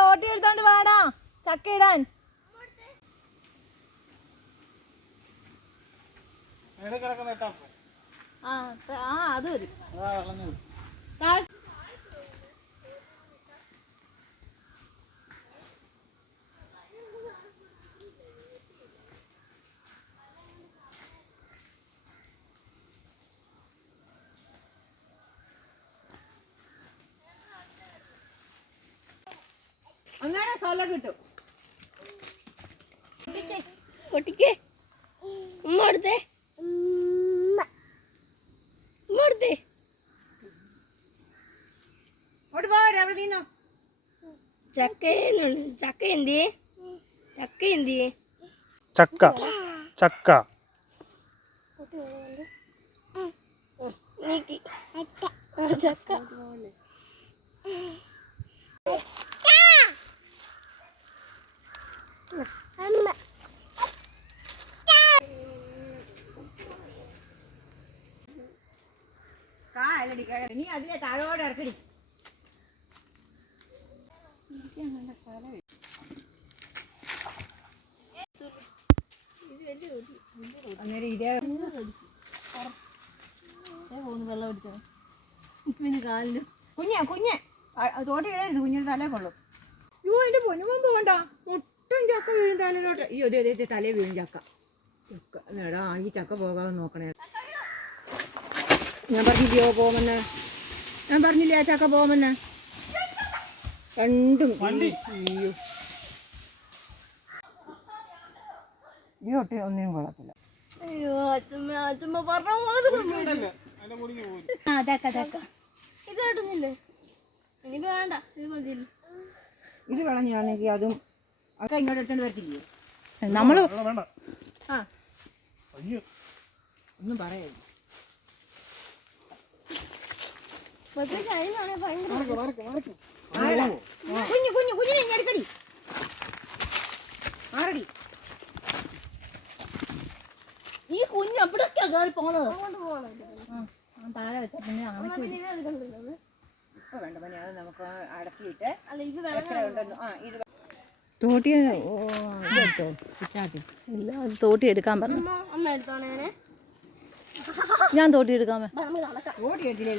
തോട്ടി എടുത്തോണ്ട് വാടാ. ചക്ക ഇടാൻ ആ അത് മതി. സോല കിട്ടും. പൊട്ടിക്ക്. ഉമ്മ എടുത്തേ ഉമ്മ. എടുത്തേ നിന്നോ. ചക്ക ഏന്നുണ്ട്. ചക്ക എന്തിയേ? ചക്ക ചക്ക. ചക്ക. നീക്കി. ചക്ക. നീ അതിലെ താഴോട് ഇറക്കടി. അന്നേരം ഇതേ പോകുന്നു വെള്ളം അടിച്ചോ. പിന്നെ കാലിൽ. കുഞ്ഞെ കുഞ്ഞെ. തോട്ടി ഇടരുത് കുഞ്ഞിന് തലേ കൊള്ളും. അയ്യോ അതിന്റെ പൊന്നുമുമ്പ് വേണ്ട മുട്ടും ചക്ക വീഴും തലയിലോട്ട് അയ്യോ അതെ അതെ തലേ വീഴും ചക്ക. ചക്ക നേടാ ഈ ചക്ക പോകാതെ നോക്കണേ. ഞാൻ പറഞ്ഞില്ലയോ പോകുമെന്ന് ഞാൻ പറഞ്ഞില്ലേ ആ ചക്ക പോകുമെന്ന് രണ്ടും. അയ്യോ. ഈ ഒട്ടി ഒന്നിനും കൊള്ളത്തില്ല. അയ്യോ അച്ഛമ്മ അച്ഛമ്മ പറഞ്ഞ പോലെ. ആ ചക്ക ചക്ക ഇത് കേട്ടുന്നില്ലേ? എനിക്ക് വേണ്ട ഇത് മതിയല്ലോ. ഇത് കളഞ്ഞാണെങ്കിൽ അതും അതൊക്കെ ഇങ്ങോട്ട് എടുത്തോണ്ട് വരത്തില്ലയോ നമ്മൾ ആ. ഒന്നും പറയരുത് പക്ഷേ കഴിഞ്ഞാണെ ഭയങ്കര മാറിക്ക്, മാറിക്ക്, മാറിക്ക്. ആരെടാ? കുഞ്ഞു കുഞ്ഞു കുഞ്ഞിനെ ഇങ്ങ് എടുക്കടി. ആരടി? ഈ കുഞ്ഞ് എവിടൊക്കെയാ കയറി പോണത്? അങ്ങോട്ട് ആ, താഴെ വെച്ച പിന്നെ അണക്കി പിന്നെ ഇത് എടുക്കണ്ടല്ലോ ഇപ്പൊ വേണ്ട പനി അത് നമുക്ക് അടക്കിയിട്ട് അല്ല ഇത് വെള്ളം എത്ര ഉണ്ടെന്ന് ആ ഇത് തോട്ടി ഇല്ല തോട്ടി എടുക്കാൻ പറഞ്ഞു. അമ്മ എടുത്തോണേ. ഞാൻ തോട്ടി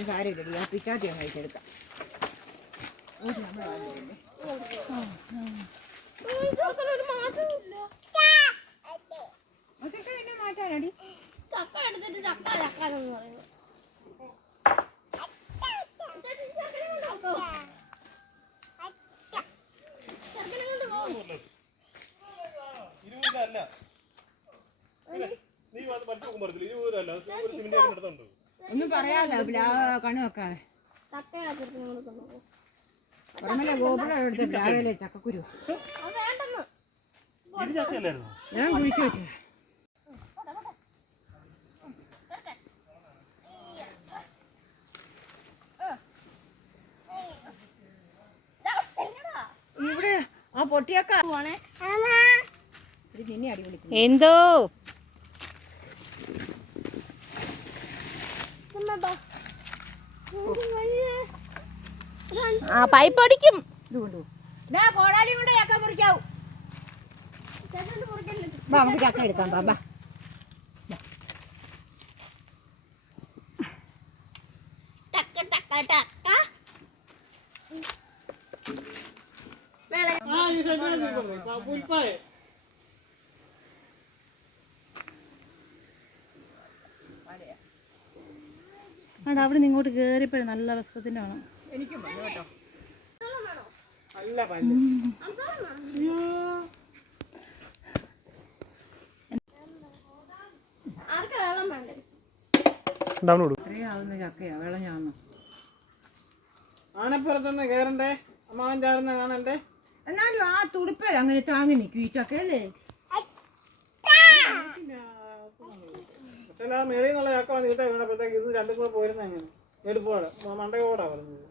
സാരം ഇല്ലടി ഞാൻ ചക്ക എടുത്തിട്ട് ചക്ക ചക്ക എന്ന് പറയുന്നത് ചേച്ചി, ചക്കനെ കൊണ്ട് പോ. ചക്കനെ കൊണ്ട് പോ. ഇരുപത് രൂപ അല്ല അല്ലേ? നീ അത് പഠിച്ചു നോക്കുമ്പോൾ അറിയത്തില്ല. ഇരുപത് രൂപ അല്ല. അത് ഒരു സിമന്റ് കല്ലിന് എടുത്തോണ്ട് പോ. ഒന്നും പറയാതെ കണ്ണു വെക്കാതെ. പറഞ്ഞ ഗോപുരം എടുത്ത് രാവിലെ ചക്കക്കുരു? ഞാൻ കുഴിച്ചു വെച്ചു? ഇവിടെ ആ പൊട്ടിയൊക്കെ എന്തോ അമ്മ ബാ. ഇത് വലിയ രണ്ട് ആ പൈപ്പ് അടിക്കും. കോടാലി കൊണ്ട് ചക്ക മുറിക്കാവൂ. നമുക്ക് ചക്ക എടുക്കാം ബാ ബാ ടക്ക ടക്ക ടക്ക മേലെ ആ, ആ, അവിടെ അവിടെ നിന്ന് ഇങ്ങോട്ട് കയറിയപ്പോഴേ നല്ല വസ്ത്രത്തിന്റെ ഞാന്നു ആനപ്പുറത്തുനിന്ന് കേറണ്ടേ? അമ്മാവൻ ചാടുന്ന കാണണ്ടേ? എന്നാലും ആ തുടുപ്പേ അങ്ങനെ താങ്ങി നിൽക്കും ഈ ചക്കയല്ലേ? ആ മേളിൽ നിന്നുള്ള ചക്ക വന്ന് ഇവിടെ വീണപ്പോഴത്തേക്ക് ഇത് രണ്ടും കൂടെ പോരുന്ന അങ്ങനെ എടുപ്പോടെ മണ്ടയോടാ പറഞ്ഞത്.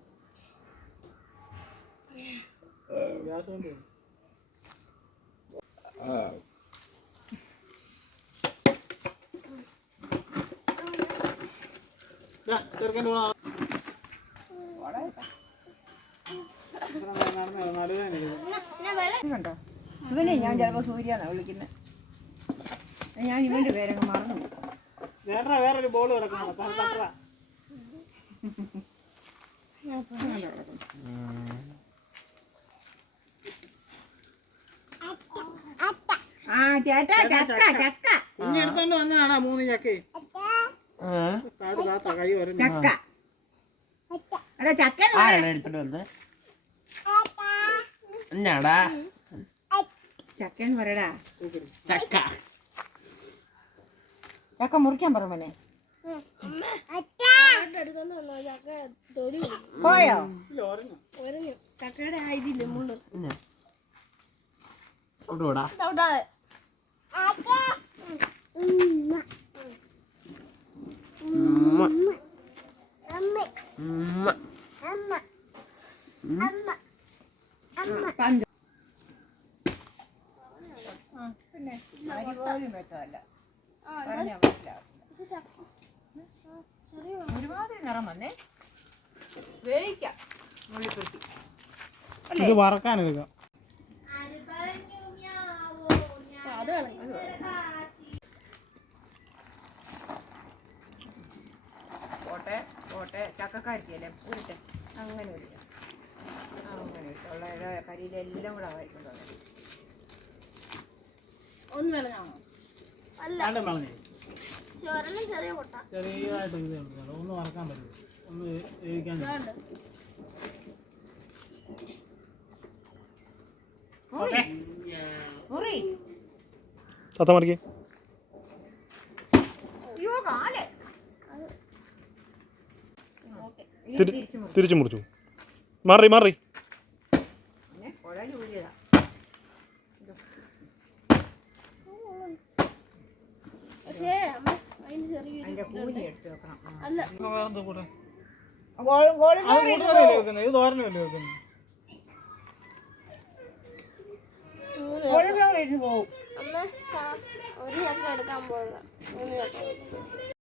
ഇവനെ ഞാൻ ചിലപ്പോൾ സൂര്യാന്നാ വിളിക്കുന്നത് ഞാൻ ഇവന്റെ പേരങ്ങ് മറന്നു. വേറെ വേറൊരു ബോൾ കിടക്കണം തട്ട ആ ചേട്ടാ ചക്ക ചക്ക. കുഞ്ഞ് എടുത്തോണ്ട് വന്നതാണോ മൂന്ന് ചക്കേ? ചക്ക. എടാ ചക്ക ആരാണ് എടുത്തോണ്ട് വന്നത് എന്നാടാ? ചക്ക എന്ന് പറയടാ. ചക്ക ചക്ക മുറിക്കാൻ പറ മോനെ എടുത്തോണ്ട് വന്നു ചക്ക തൊലി കുടിക്കും. പോയോ ഒരഞ്ഞു ചക്കയുടെ ആ ഇതില്ലേ മുള്ളു എന്നാ കൊണ്ടുപോടാ മുറിക്കാൻ ഉമ്മ. പന്ത് പിന്നെ അരി പോലും വെച്ചതല്ല പറഞ്ഞാ മനസ്സിലാവില്ല ഒരുമാതിരി നിറം വന്നേ. വേവിക്കാം. മുള്ളിപ്പെട്ടി ഇത് വറക്കാനെടുക്കാം അത് കളയും പോട്ടെ പോട്ടെ. ചക്കക്കാരിക്കല്ലേ? ഉരുട്ടെ. അങ്ങനെ ഉരുട്ടെ. അങ്ങനെ ഇട്ടുള്ള കരിയിലെല്ലാം കൂടെ ആയിരിക്കും ഒന്ന് അല്ല രണ്ടും ചെറിയതായിട്ട് ഇത് ഒന്ന് വറക്കാൻ വേവിക്കാൻ തത്ത മറിക്കേ. തിരിച്ചു മുറിച്ചു. മാറി മാറി. പക്ഷേ അമ്മ അതിന് ചെറിയൊരു ആ. അല്ല. വേറെന്തോ കൂടെ? അത് കൂട്ടുകറിയല്ലേ വെക്കുന്നത്? ഇത് തോരനല്ലേ വെക്കുന്നത്? ഫ്ലവർ അമ്മ ആ, ഒരു ചക്ക എടുക്കാൻ പോകുക മൂന്ന് ചക്ക